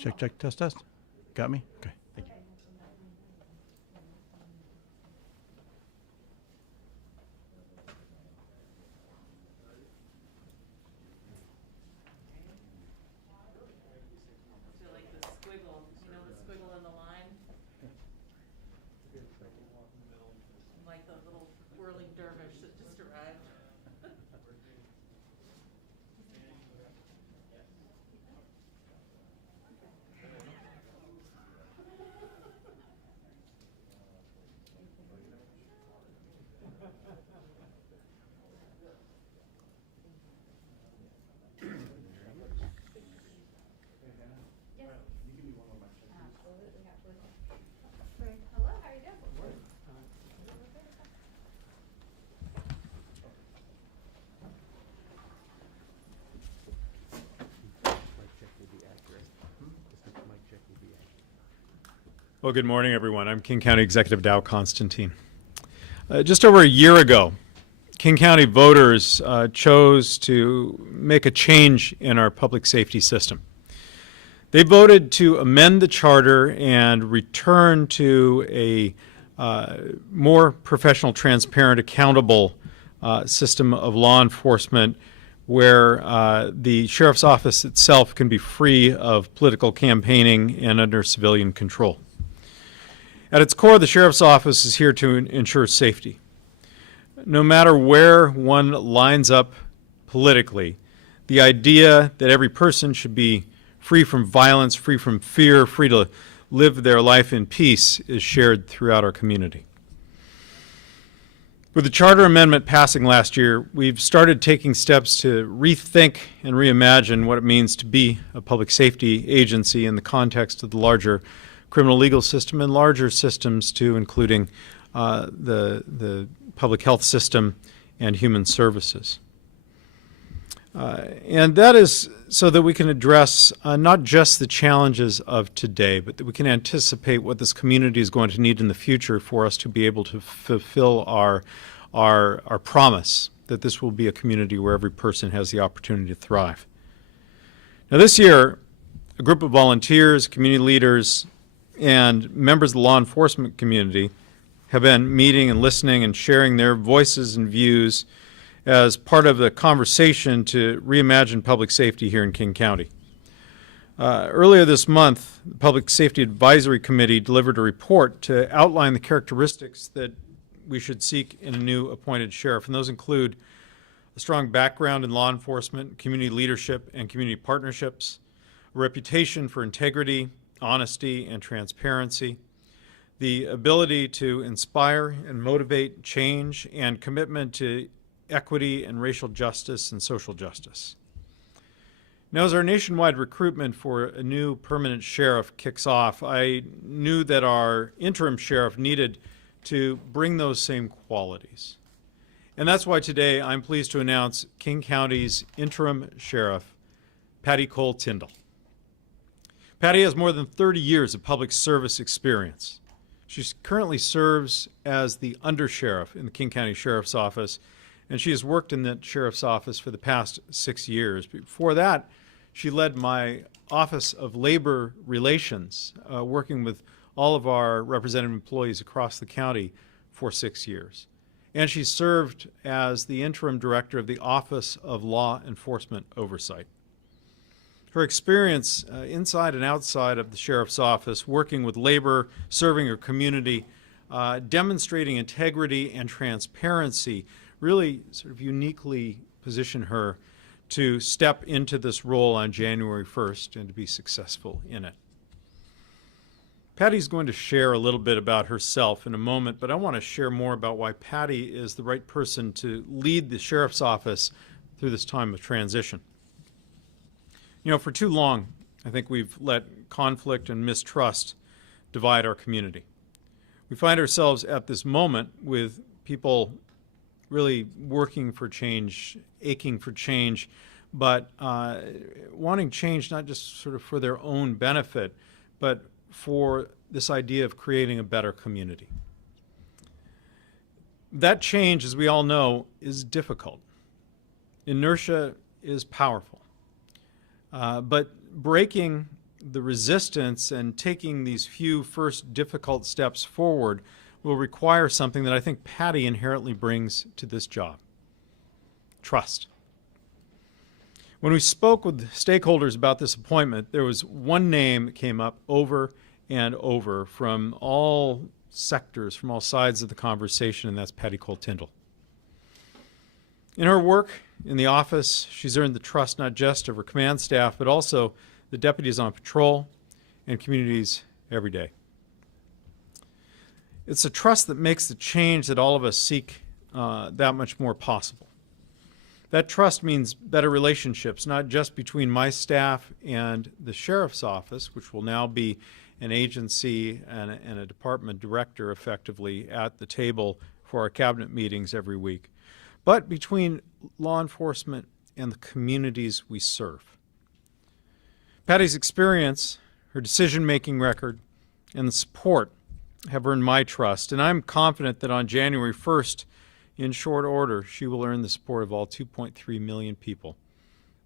Check, check, test, test. Got me? Okay, thank you. I feel like the squiggle, you know the squiggle in the line? I'm like the little whirling dervish that just arrived. Hello, how are you doing? Well, good morning, everyone. I'm King County Executive Dow Constantine. Just over a year ago, King County voters chose to make a change in our public safety system. They voted to amend the charter and return to a more professional, transparent, accountable system of law enforcement where the sheriff's office itself can be free of political campaigning and under civilian control. At its core, the sheriff's office is here to ensure safety. No matter where one lines up politically, the idea that every person should be free from violence, free from fear, free to live their life in peace is shared throughout our community. With the charter amendment passing last year, we've started taking steps to rethink and reimagine what it means to be a public safety agency in the context of the larger criminal legal system and larger systems too, including the public health system and human services. And that is so that we can address not just the challenges of today, but that we can anticipate what this community is going to need in the future for us to be able to fulfill our promise that this will be a community where every person has the opportunity to thrive. Now this year, a group of volunteers, community leaders, and members of the law enforcement community have been meeting and listening and sharing their voices and views as part of the conversation to reimagine public safety here in King County. Earlier this month, the Public Safety Advisory Committee delivered a report to outline the characteristics that we should seek in a new appointed sheriff, and those include a strong background in law enforcement, community leadership, and community partnerships, a reputation for integrity, honesty, and transparency, the ability to inspire and motivate change, and commitment to equity and racial justice and social justice. Now, as our nationwide recruitment for a new permanent sheriff kicks off, I knew that our interim sheriff needed to bring those same qualities. And that's why today I'm pleased to announce King County's interim sheriff, Patty Cole Tyndall. Patty has more than 30 years of public service experience. She currently serves as the undersheriff in the King County Sheriff's Office, and she has worked in that sheriff's office for the past 6 years. Before that, she led my Office of Labor Relations, working with all of our representative employees across the county for 6 years. And she served as the interim director of the Office of Law Enforcement Oversight. Her experience inside and outside of the sheriff's office, working with labor, serving her community, demonstrating integrity and transparency, really sort of uniquely position her to step into this role on January 1st and to be successful in it. Patty's going to share a little bit about herself in a moment, but I want to share more about why Patty is the right person to lead the sheriff's office through this time of transition. You know, for too long, I think we've let conflict and mistrust divide our community. We find ourselves at this moment with people really working for change, aching for change, but wanting change not just sort of for their own benefit, but for this idea of creating a better community. That change, as we all know, is difficult. Inertia is powerful. But breaking the resistance and taking these few first difficult steps forward will require something that I think Patty inherently brings to this job: trust. When we spoke with stakeholders about this appointment, there was one name that came up over and over from all sectors, from all sides of the conversation, and that's Patty Cole-Tyndall. In her work in the office, she's earned the trust not just of her command staff, but also the deputies on patrol and communities every day. It's a trust that makes the change that all of us seek that much more possible. That trust means better relationships, not just between my staff and the sheriff's office, which will now be an agency and a department director effectively at the table for our cabinet meetings every week, but between law enforcement and the communities we serve. Patty's experience, her decision-making record, and the support have earned my trust, and I'm confident that on January 1st, in short order, she will earn the support of all 2.3 million people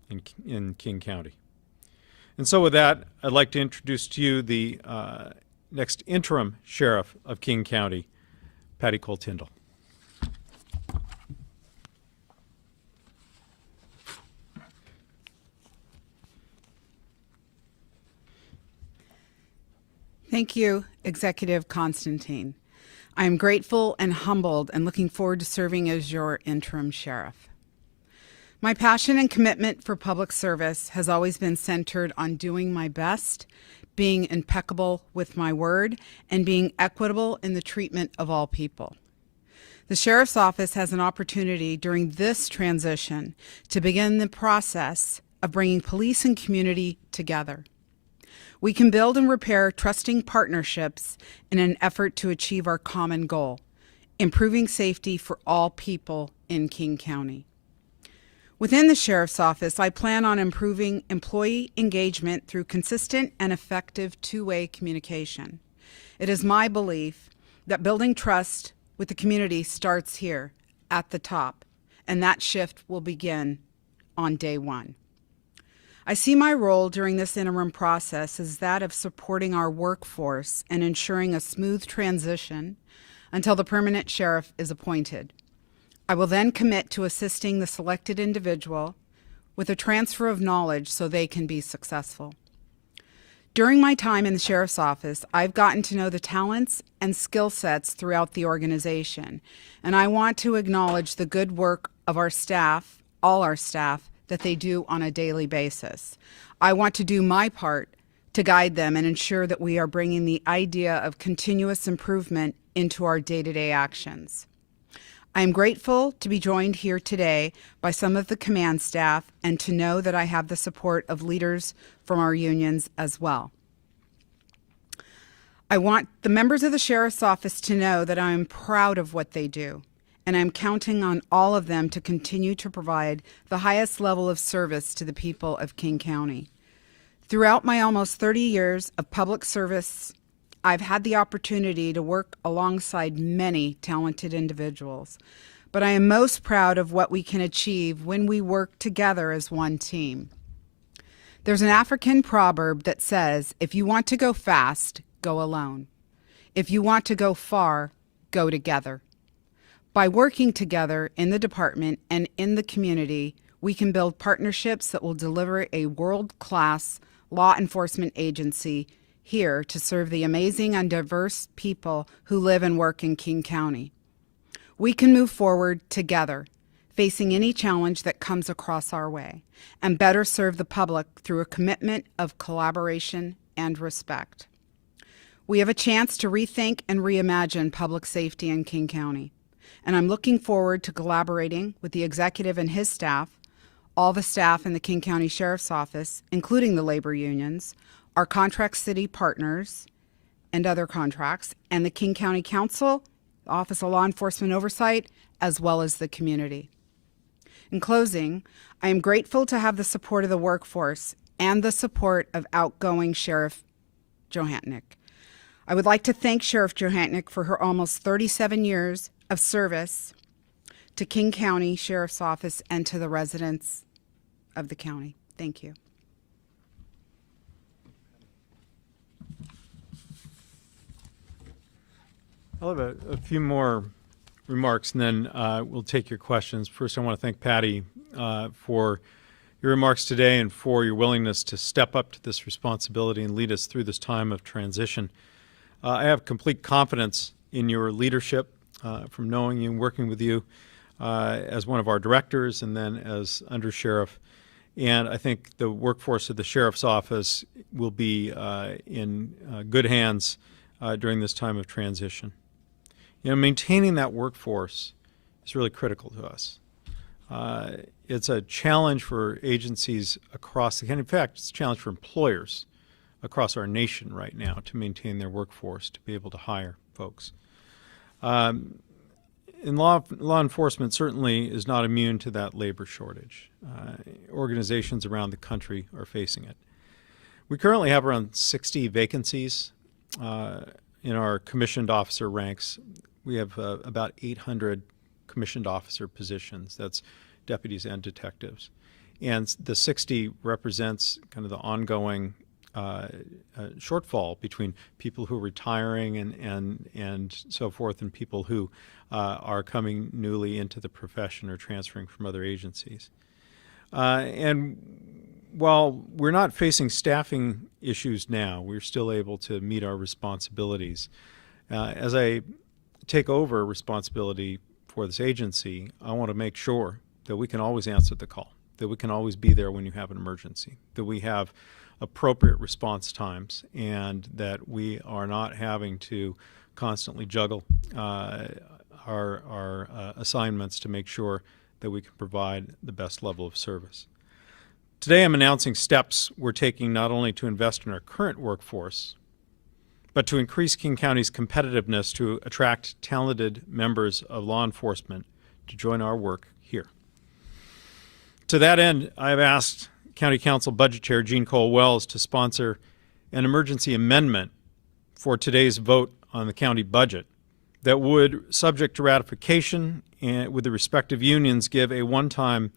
in King County. And so with that, I'd like to introduce to you the next interim sheriff of King County, Patty Cole-Tyndall. Thank you, Executive Constantine. I am grateful and humbled and looking forward to serving as your interim sheriff. My passion and commitment for public service has always been centered on doing my best, being impeccable with my word, and being equitable in the treatment of all people. The Sheriff's Office has an opportunity during this transition to begin the process of bringing police and community together. We can build and repair trusting partnerships in an effort to achieve our common goal, improving safety for all people in King County. Within the Sheriff's Office, I plan on improving employee engagement through consistent and effective two-way communication. It is my belief that building trust with the community starts here at the top, and that shift will begin on day one. I see my role during this interim process as that of supporting our workforce and ensuring a smooth transition until the permanent sheriff is appointed. I will then commit to assisting the selected individual with a transfer of knowledge so they can be successful. During my time in the Sheriff's Office, I've gotten to know the talents and skill sets throughout the organization, and I want to acknowledge the good work of our staff, all our staff, that they do on a daily basis. I want to do my part to guide them and ensure that we are bringing the idea of continuous improvement into our day-to-day actions. I am grateful to be joined here today by some of the command staff and to know that I have the support of leaders from our unions as well. I want the members of the Sheriff's Office to know that I am proud of what they do, and I'm counting on all of them to continue to provide the highest level of service to the people of King County. Throughout my almost 30 years of public service, I've had the opportunity to work alongside many talented individuals, but I am most proud of what we can achieve when we work together as one team. There's an African proverb that says, if you want to go fast, go alone. If you want to go far, go together. By working together in the department and in the community, we can build partnerships that will deliver a world-class law enforcement agency here to serve the amazing and diverse people who live and work in King County. We can move forward together, facing any challenge that comes across our way, and better serve the public through a commitment of collaboration and respect. We have a chance to rethink and reimagine public safety in King County, and I'm looking forward to collaborating with the executive and his staff, all the staff in the King County Sheriff's Office, including the labor unions, our contract city partners and other contracts, and the King County Council, the Office of Law Enforcement Oversight, as well as the community. In closing, I am grateful to have the support of the workforce and the support of outgoing Sheriff Johantnik. I would like to thank Sheriff Johantnik for her almost 37 years of service to King County Sheriff's Office and to the residents of the county. Thank you. I'll have a few more remarks, and then we'll take your questions. First, I want to thank Patty for your remarks today and for your willingness to step up to this responsibility and lead us through this time of transition. I have complete confidence in your leadership from knowing you and working with you as one of our directors and then as undersheriff. And I think the workforce of the Sheriff's Office will be in good hands during this time of transition. You know, maintaining that workforce is really critical to us. It's a challenge for agencies across the county. In fact, it's a challenge for employers across our nation right now to maintain their workforce, to be able to hire folks. And law enforcement certainly is not immune to that labor shortage. Organizations around the country are facing it. We currently have around 60 vacancies in our commissioned officer ranks. We have about 800 commissioned officer positions. That's deputies and detectives. And the 60 represents kind of the ongoing shortfall between people who are retiring and so forth and people who are coming newly into the profession or transferring from other agencies. And while we're not facing staffing issues now, we're still able to meet our responsibilities. As I take over responsibility for this agency, I want to make sure that we can always answer the call, that we can always be there when you have an emergency, that we have appropriate response times, and that we are not having to constantly juggle our assignments to make sure that we can provide the best level of service. Today I'm announcing steps we're taking not only to invest in our current workforce, but to increase King County's competitiveness to attract talented members of law enforcement to join our work here. To that end, I have asked County Council Budget Chair Jean Cole-Wells to sponsor an emergency amendment for today's vote on the county budget that would, subject to ratification and with the respective unions, give a one-time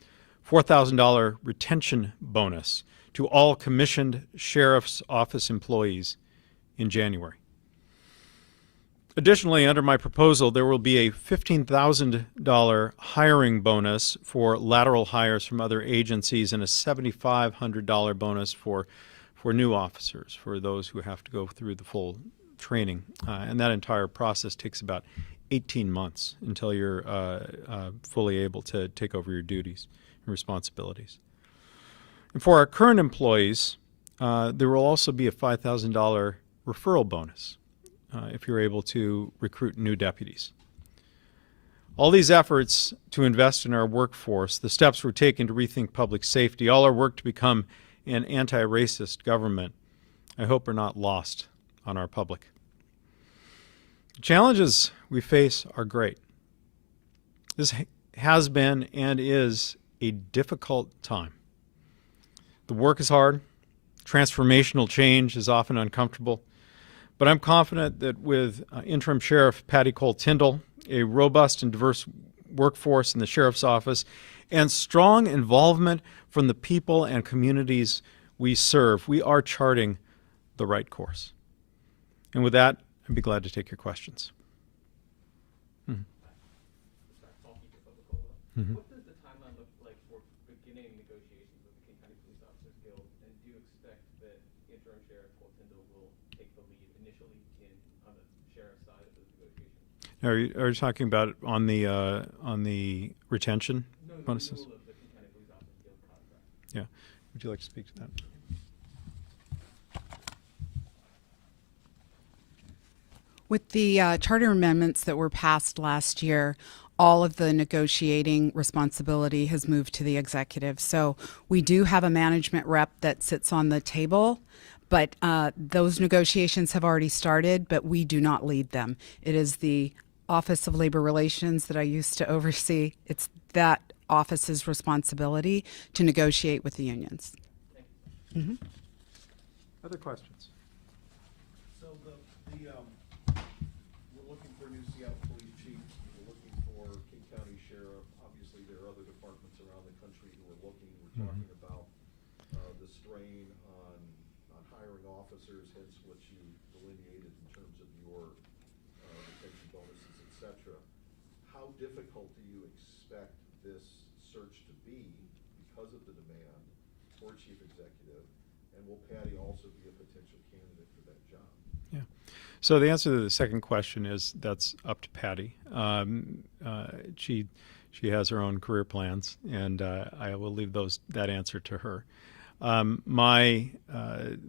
$4,000 retention bonus to all commissioned Sheriff's Office employees in January. Additionally, under my proposal, there will be a $15,000 hiring bonus for lateral hires from other agencies and a $7,500 bonus for new officers, for those who have to go through the full training. And that entire process takes about 18 months until you're fully able to take over your duties and responsibilities. And for our current employees, there will also be a $5,000 referral bonus if you're able to recruit new deputies. All these efforts to invest in our workforce, the steps we're taking to rethink public safety, all our work to become an anti-racist government, I hope are not lost on our public. The challenges we face are great. This has been and is a difficult time. The work is hard. Transformational change is often uncomfortable. But I'm confident that with Interim Sheriff Patty Cole-Tyndall, a robust and diverse workforce in the Sheriff's Office, and strong involvement from the people and communities we serve, we are charting the right course. And with that, I'd be glad to take your questions. What does the timeline look like for beginning negotiations with the King County Police Officers Guild, and do you expect that Interim Sheriff Cole-Tyndall will take the lead initially on the sheriff's side of those negotiations? Are you talking about on the retention bonuses? No, the renewal of the King County Police Officers Guild contract. Yeah. Would you like to speak to that? With the charter amendments that were passed last year, all of the negotiating responsibility has moved to the executive. So we do have a management rep that sits on the table, but those negotiations have already started, but we do not lead them. It is the Office of Labor Relations that I used to oversee. It's that office's responsibility to negotiate with the unions. Mm-hmm. Other questions? So we're looking for a new Seattle police chief. We're looking for King County Sheriff. Obviously, there are other departments around the country who are looking. We're talking about the strain on hiring officers, hence what you delineated in terms of your retention bonuses, et cetera. How difficult do you expect this search to be because of the demand for chief executive? And will Patty also be a potential candidate for that job? Yeah. So the answer to the second question is that's up to Patty. She has her own career plans, and I will leave that answer to her. My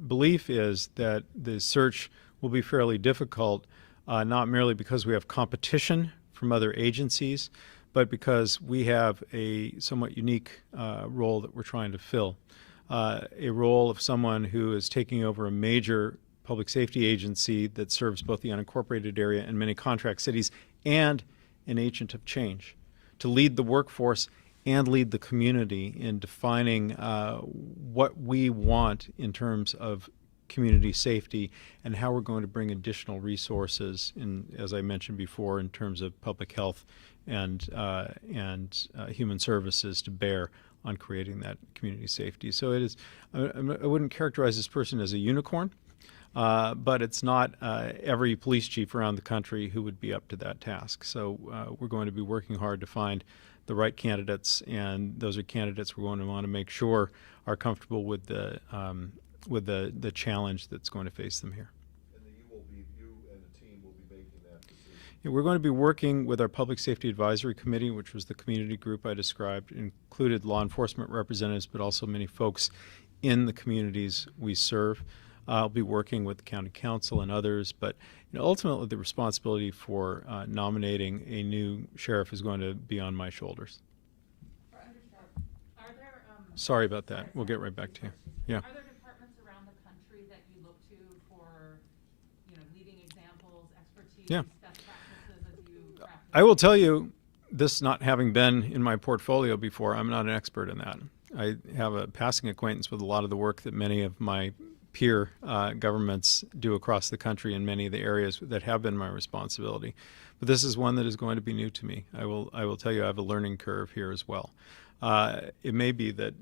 belief is that the search will be fairly difficult, not merely because we have competition from other agencies, but because we have a somewhat unique role that we're trying to fill. A role of someone who is taking over a major public safety agency that serves both the unincorporated area and many contract cities, and an agent of change, to lead the workforce and lead the community in defining what we want in terms of community safety and how we're going to bring additional resources, as I mentioned before, in terms of public health and human services to bear on creating that community safety. So it is. I wouldn't characterize this person as a unicorn, but it's not every police chief around the country who would be up to that task. So we're going to be working hard to find the right candidates, and those are candidates we're going to want to make sure are comfortable with the challenge that's going to face them here. And that you and the team will be making that decision. Yeah, we're going to be working with our Public Safety Advisory Committee, which was the community group I described. It included law enforcement representatives, but also many folks in the communities we serve. I'll be working with the county council and others, but ultimately the responsibility for nominating a new sheriff is going to be on my shoulders. Are there, Sorry about that. We'll get right back to you. Yeah. Are there departments around the country that you look to for, leading examples, expertise, Yeah. best practices as you craft? I will tell you, this not having been in my portfolio before, I'm not an expert in that. I have a passing acquaintance with a lot of the work that many of my peer governments do across the country in many of the areas that have been my responsibility. But this is one that is going to be new to me. I will tell you I have a learning curve here as well. It may be that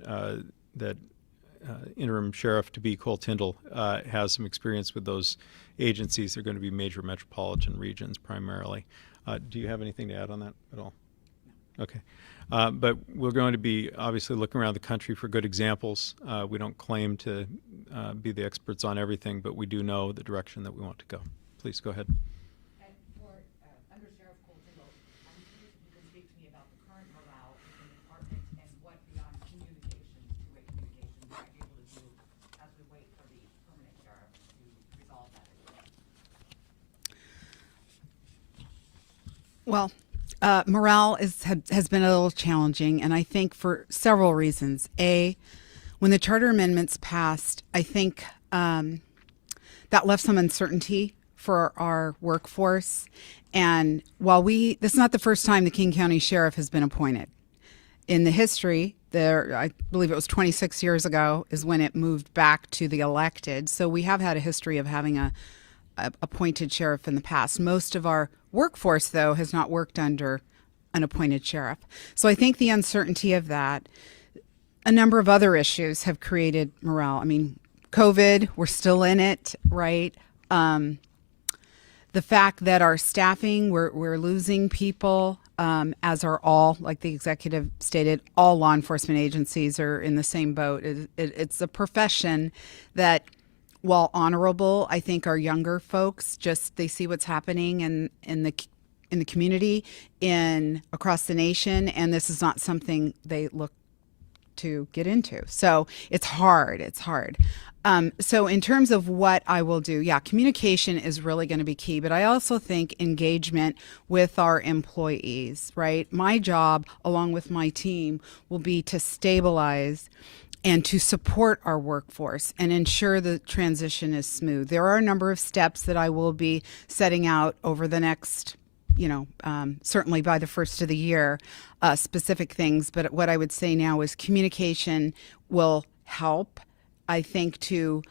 interim sheriff to be Cole Tyndall has some experience with those agencies. They're going to be major metropolitan regions primarily. Do you have anything to add on that at all? No. Okay. But we're going to be obviously looking around the country for good examples. We don't claim to be the experts on everything, but we do know the direction that we want to go. Please go ahead. And for Under Sheriff Cole Tyndall, I'm curious if you can speak to me about the current morale in the department and what beyond communications, two-way communications, you might be able to do as we wait for the permanent sheriff to resolve that issue. Well, morale has been a little challenging, and I think for several reasons. A, when the charter amendments passed, I think that left some uncertainty for our workforce. And while this is not the first time the King County Sheriff has been appointed. In the history, I believe it was 26 years ago is when it moved back to the elected. So we have had a history of having a appointed sheriff in the past. Most of our workforce, though, has not worked under an appointed sheriff. So I think the uncertainty of that, a number of other issues have created morale. I mean, COVID, we're still in it, right? The fact that our staffing, we're losing people, as are all, like the executive stated, all law enforcement agencies are in the same boat. It's a profession that, while honorable, I think our younger folks they see what's happening in the community, across the nation, and this is not something they look to get into. So it's hard. So in terms of what I will do, communication is really going to be key, but I also think engagement with our employees, right? My job, along with my team, will be to stabilize and to support our workforce and ensure the transition is smooth. There are a number of steps that I will be setting out over the next, certainly by the first of the year, specific things. But what I would say now is communication will help, I think, to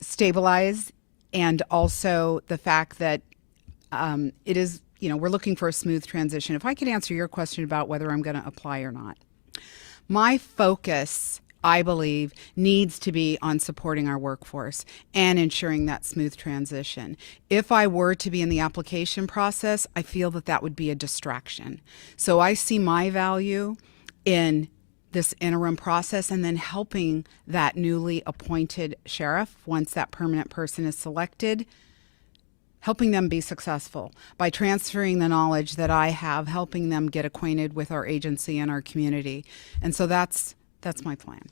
stabilize, and also the fact that it is, we're looking for a smooth transition. If I could answer your question about whether I'm going to apply or not. My focus I believe, needs to be on supporting our workforce and ensuring that smooth transition. If I were to be in the application process, I feel that that would be a distraction. So I see my value in this interim process and then helping that newly appointed sheriff, once that permanent person is selected, helping them be successful by transferring the knowledge that I have, helping them get acquainted with our agency and our community. And so that's my plan.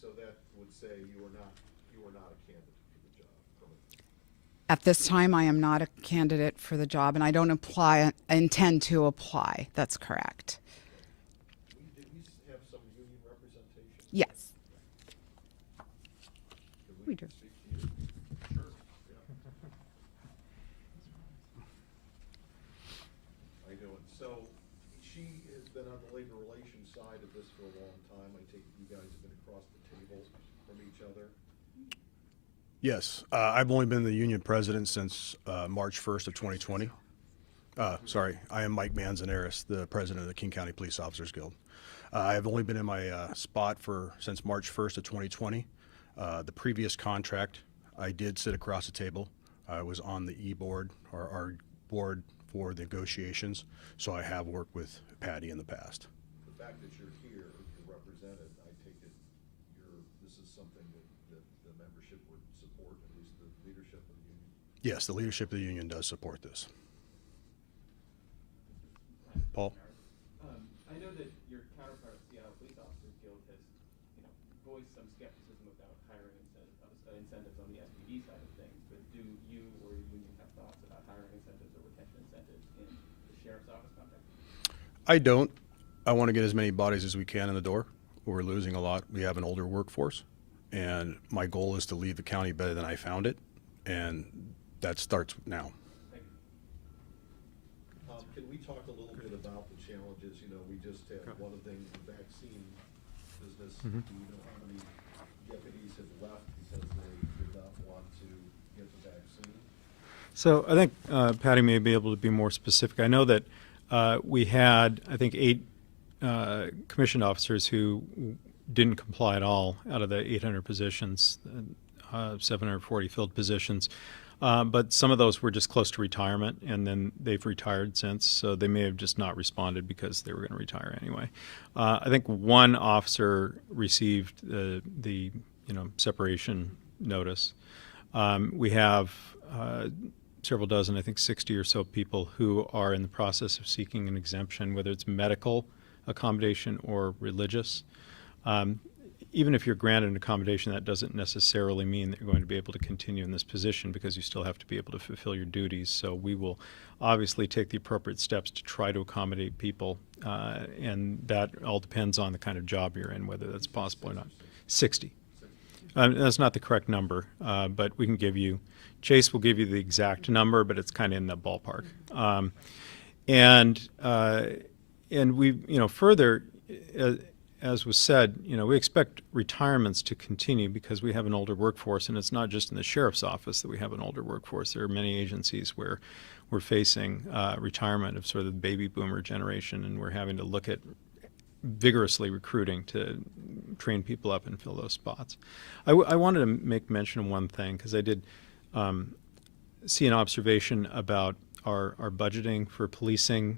So that would say you are not a candidate for the job currently. At this time, I am not a candidate for the job, and I don't intend to apply. That's correct. Did we have some union representation? Yes. Can We do. speak to you? Sure, yeah. I know it. So she has been on the labor relations side of this for a long time. I take it you guys have been across the table from each other. Yes, I've only been the union president since March 1st of 2020. Sorry, I am Mike Manzanares, the president of the King County Police Officers Guild. I have only been in my spot since March 1st of 2020. The previous contract, I did sit across the table. I was on the E-board, or our board for the negotiations, so I have worked with Patty in the past. The fact that you're here, you're represented, I take it this is something that the membership would support, at least the leadership of the union? Yes, the leadership of the union does support this. Paul? I know that your counterpart, Seattle Police Officers Guild, has, voiced some skepticism about hiring incentives on the SPD side of things. But do you or your union have thoughts about hiring incentives or retention incentives in the sheriff's office contract? I don't. I want to get as many bodies as we can in the door. We're losing a lot. We have an older workforce, and my goal is to leave the county better than I found it, and that starts now. Can we talk a little bit about the challenges? We just had one of the things, the vaccine business. Do you know how many deputies have left because they did not want to get the vaccine? So I think Patty may be able to be more specific. I know that we had, I think, 8 commissioned officers who didn't comply at all out of the 800 positions, 740 filled positions. But some of those were just close to retirement, and then they've retired since, so they may have just not responded because they were going to retire anyway. I think one officer received the separation notice. We have several dozen, I think 60 or so people who are in the process of seeking an exemption, whether it's medical accommodation or religious. Even if you're granted an accommodation, that doesn't necessarily mean that you're going to be able to continue in this position, because you still have to be able to fulfill your duties. So we will obviously take the appropriate steps to try to accommodate people, and that all depends on the kind of job you're in, whether that's possible or not. 60. That's not the correct number, but we can give you, Chase will give you the exact number, but it's kind of in the ballpark. And we, further, as was said, we expect retirements to continue because we have an older workforce, and it's not just in the sheriff's office that we have an older workforce. There are many agencies where we're facing retirement of sort of the baby boomer generation, and we're having to look at vigorously recruiting to train people up and fill those spots. I wanted to make mention of one thing, because I did see an observation about our budgeting for policing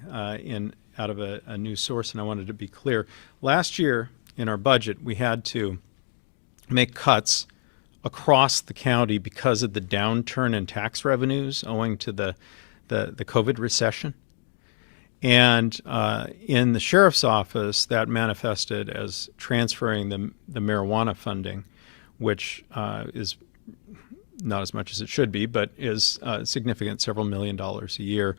out of a news source, and I wanted to be clear. Last year in our budget, we had to make cuts across the county because of the downturn in tax revenues owing to the COVID recession. And in the sheriff's office, that manifested as transferring the marijuana funding, which is not as much as it should be, but is significant, several $1 million a year,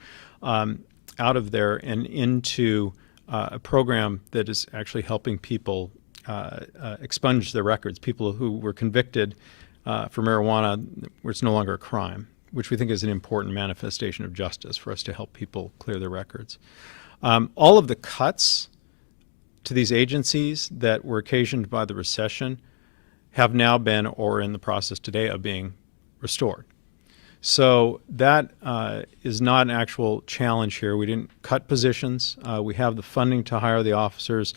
out of there and into a program that is actually helping people expunge their records, people who were convicted for marijuana where it's no longer a crime, which we think is an important manifestation of justice for us to help people clear their records. All of the cuts to these agencies that were occasioned by the recession have now been, or in the process today of being, restored. So that is not an actual challenge here. We didn't cut positions. We have the funding to hire the officers.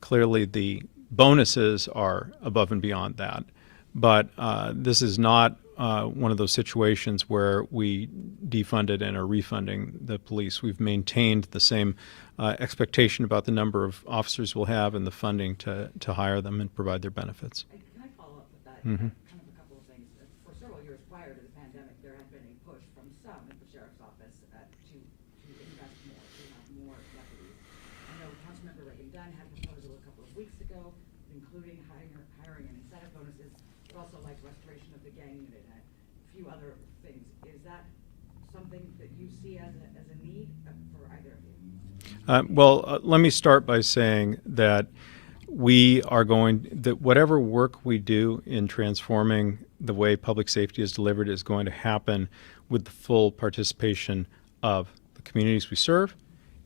Clearly the Bonuses are above and beyond that. But this is not one of those situations where we defunded and are refunding the police. We've maintained the same expectation about the number of officers we'll have and the funding to hire them and provide their benefits. Can I follow up with that? Mhm. Kind of a couple of things. For several years prior to the pandemic, there had been a push from some at the sheriff's office to invest more, to have more deputies. I know Councilmember Reagan Dunn had a proposal a couple of weeks ago, including hiring and incentive bonuses, but also like restoration of the gang unit and a few other things. Is that something that you see as a need for either of you? Let me start by saying that that whatever work we do in transforming the way public safety is delivered is going to happen with the full participation of the communities we serve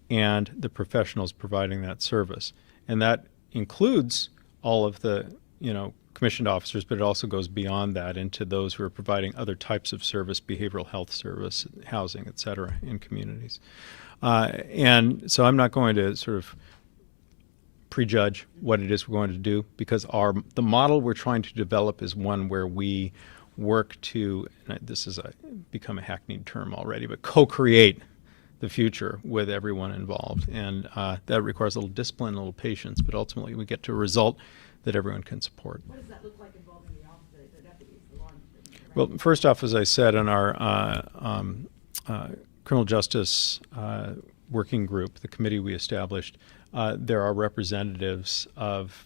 and the professionals providing that service. And that includes all of the, commissioned officers, but it also goes beyond that into those who are providing other types of service, behavioral health service, housing, et cetera, in communities. And so I'm not going to sort of prejudge what it is we're going to do, because the model we're trying to develop is one where we work to, and this has become a hackneyed term already, but co-create the future with everyone involved. And that requires a little discipline, a little patience, but ultimately we get to a result that everyone can support. What does that look like involving the deputies, the law enforcement? Well, first off, as I said, on our criminal justice working group, the committee we established, there are representatives of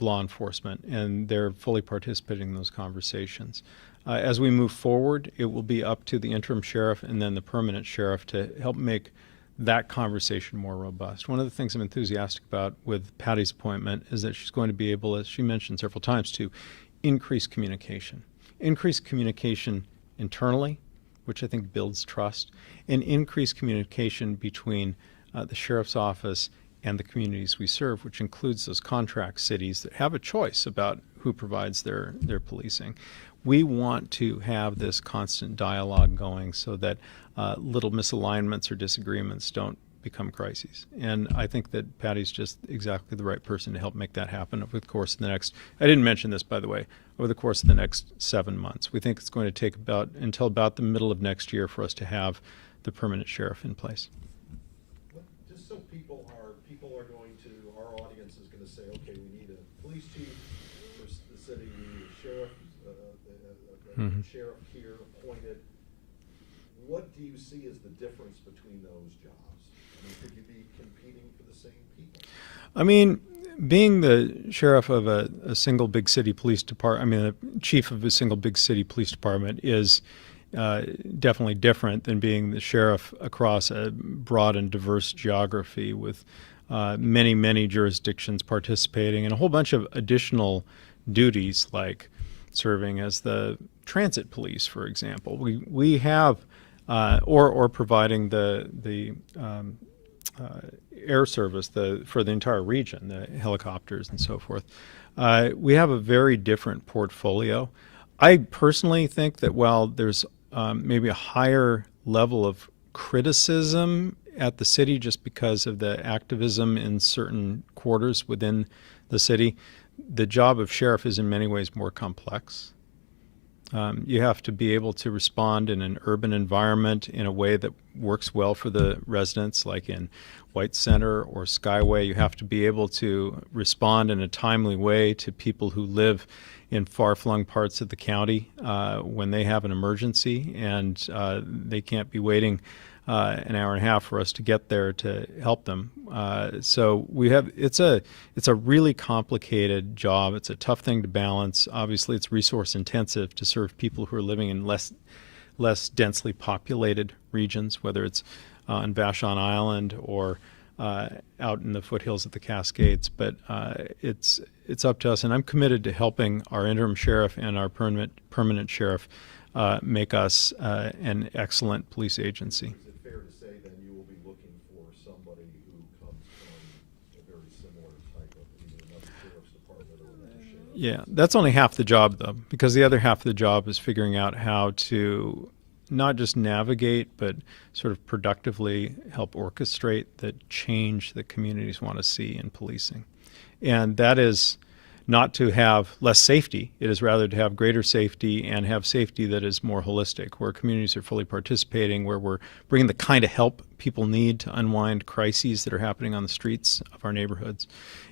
law enforcement, and they're fully participating in those conversations. As we move forward, it will be up to the interim sheriff and then the permanent sheriff to help make that conversation more robust. One of the things I'm enthusiastic about with Patty's appointment is that she's going to be able, as she mentioned several times, to increase communication. Increase communication internally, which I think builds trust, and increase communication between the sheriff's office and the communities we serve, which includes those contract cities that have a choice about who provides their policing. We want to have this constant dialogue going so that little misalignments or disagreements don't become crises. And I think that Patty's just exactly the right person to help make that happen over the course of the next, I didn't mention this, by the way, over the course of the next 7 months. We think it's going to take until about the middle of next year for us to have the permanent sheriff in place. Just so people are going to, our audience is going to say, okay, we need a police chief for the city, we need a sheriff, sheriff here appointed. What do you see as the difference between those jobs? I mean, could you be competing for the same people? I mean, being the sheriff of a single big city police department, the chief of a single big city police department is definitely different than being the sheriff across a broad and diverse geography with many, many jurisdictions participating and a whole bunch of additional duties like serving as the transit police, for example. We have, or providing the air service for the entire region, the helicopters and so forth. We have a very different portfolio. I personally think that while there's maybe a higher level of criticism at the city just because of the activism in certain quarters within the city, the job of sheriff is in many ways more complex. You have to be able to respond in an urban environment in a way that works well for the residents, like in White Center or Skyway. You have to be able to respond in a timely way to people who live in far-flung parts of the county when they have an emergency, and they can't be waiting an hour and a half for us to get there to help them. So it's a really complicated job. It's a tough thing to balance. Obviously, it's resource intensive to serve people who are living in less densely populated regions, whether it's on Vashon Island or out in the foothills of the Cascades. But it's up to us, and I'm committed to helping our interim sheriff and our permanent sheriff make us an excellent police agency. Is it fair to say then you will be looking for somebody who comes from a very similar type of either another sheriff's department or another sheriff? Yeah, that's only half the job, though, because the other half of the job is figuring out how to not just navigate, but sort of productively help orchestrate the change that communities want to see in policing. And that is not to have less safety. It is rather to have greater safety and have safety that is more holistic, where communities are fully participating, where we're bringing the kind of help people need to unwind crises that are happening on the streets of our neighborhoods.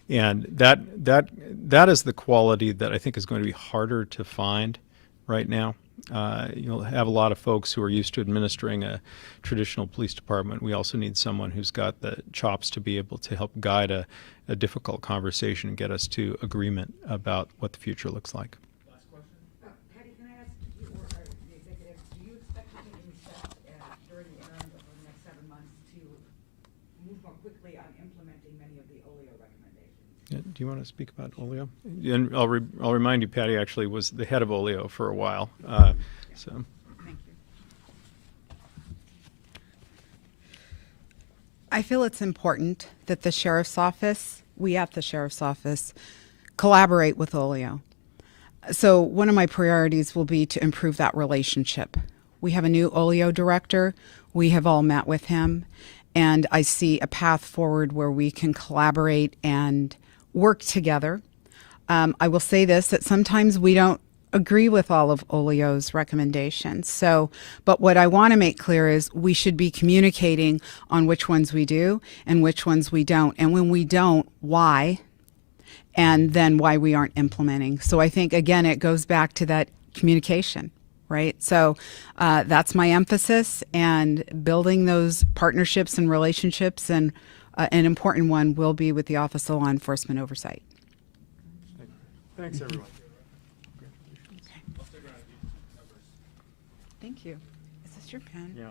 And that is the quality that I think is going to be harder to find right now. You'll have a lot of folks who are used to administering a traditional police department. We also need someone who's got the chops to be able to help guide a difficult conversation and get us to agreement about what the future looks like. Last question? Patty, can I ask you, or the executive, do you expect to take any steps during the interim over the next 7 months to move more quickly on implementing many of the OLEO recommendations? Yeah, do you want to speak about Oleo? And I'll remind you, Patty actually was the head of Oleo for a while. So. Thank you. I feel it's important that the sheriff's office, we at the sheriff's office, collaborate with Oleo. So one of my priorities will be to improve that relationship. We have a new Oleo director. We have all met with him, and I see a path forward where we can collaborate and work together. I will say this, that sometimes we don't agree with all of Oleo's recommendations. So, but what I want to make clear is we should be communicating on which ones we do and which ones we don't. And when we don't, why? And then why we aren't implementing. So I think, again, it goes back to that communication, right? So that's my emphasis, and building those partnerships and relationships, and an important one will be with the Office of Law Enforcement Oversight. Thanks, everyone. Thank you. Is this your pen? Yeah.